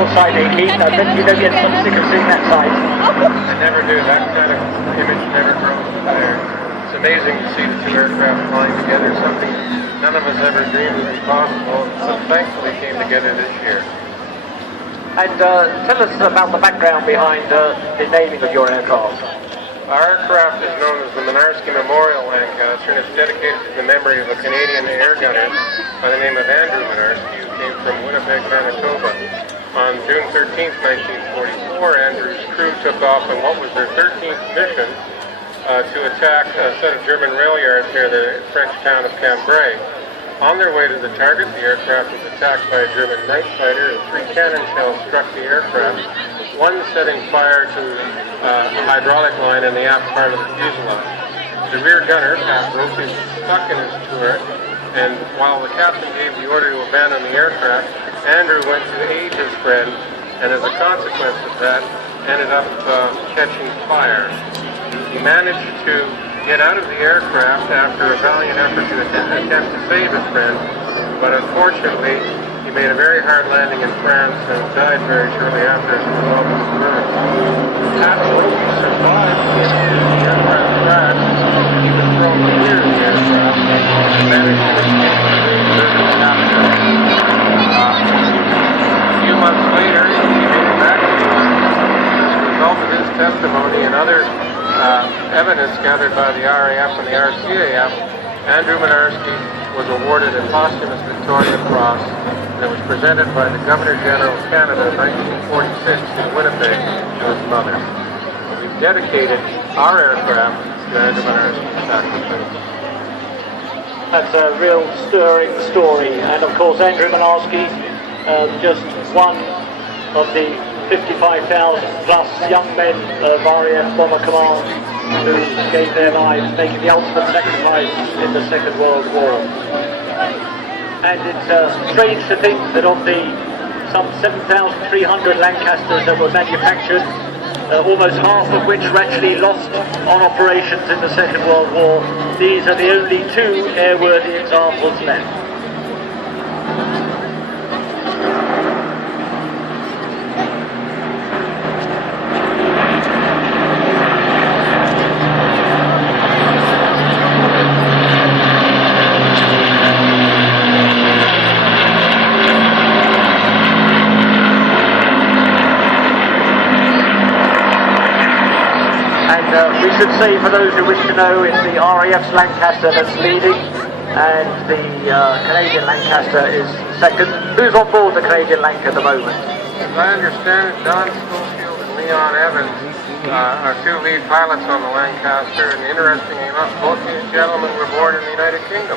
wonderful sight, Keith. I bet you don't get some sick of seeing that sight. I never do. That kind of image never grows there. It's amazing to see the two aircraft flying together, something none of us ever dreamed would be possible, but thankfully came together this year. And tell us about the background behind the naming of your aircraft. Our aircraft is known as the Mynarski Memorial Lancaster, and it's dedicated to the memory of a Canadian air gunner by the name of Andrew Mynarski, who came from Winnipeg, Manitoba. On June 13th, 1944, Andrew's crew took off on what was their 13th mission to attack a set of German rail yards near the French town of Cambrai. On their way to the target, the aircraft was attacked by a German night fighter, and 3 cannon shells struck the aircraft, one setting fire to a hydraulic line in the aft part of the fuselage. The rear gunner, Pat Rope, is stuck in his turret, and while the captain gave the order to abandon the aircraft, Andrew went to aid his friend, and as a consequence of that, ended up catching fire. He managed to get out of the aircraft after a valiant effort to attempt to save his friend, but unfortunately, he made a very hard landing in France and died very shortly after as a result of his burns. Pat Rope survived the aircraft crash. He was thrown clear of the aircraft and managed to escape the capture. A few months later, he made it back to England. As a result of his testimony and other evidence gathered by the RAF and the RCAF, Andrew Mynarski was awarded a posthumous Victoria Cross that was presented by the Governor-General of Canada in 1946 in Winnipeg to his mother. We've dedicated our aircraft to Andrew Mynarski's sacrifice. That's a real stirring story, and of course Andrew Mynarski, just one of the 55,000 plus young men of RAF Bomber Command who gave their lives, making the ultimate sacrifice in the Second World War. And it's strange to think that of the some 7,300 Lancasters that were manufactured, almost half of which were actually lost on operations in the Second World War, these are the only 2 airworthy examples left. We should say, for those who wish to know, it's the RAF's Lancaster that's leading, and the Canadian Lancaster is second. Who's on board the Canadian Lanc at the moment? As I understand it, Don Schofield and Leon Evans are 2 lead pilots on the Lancaster, and interestingly enough, both these gentlemen were born in the United Kingdom.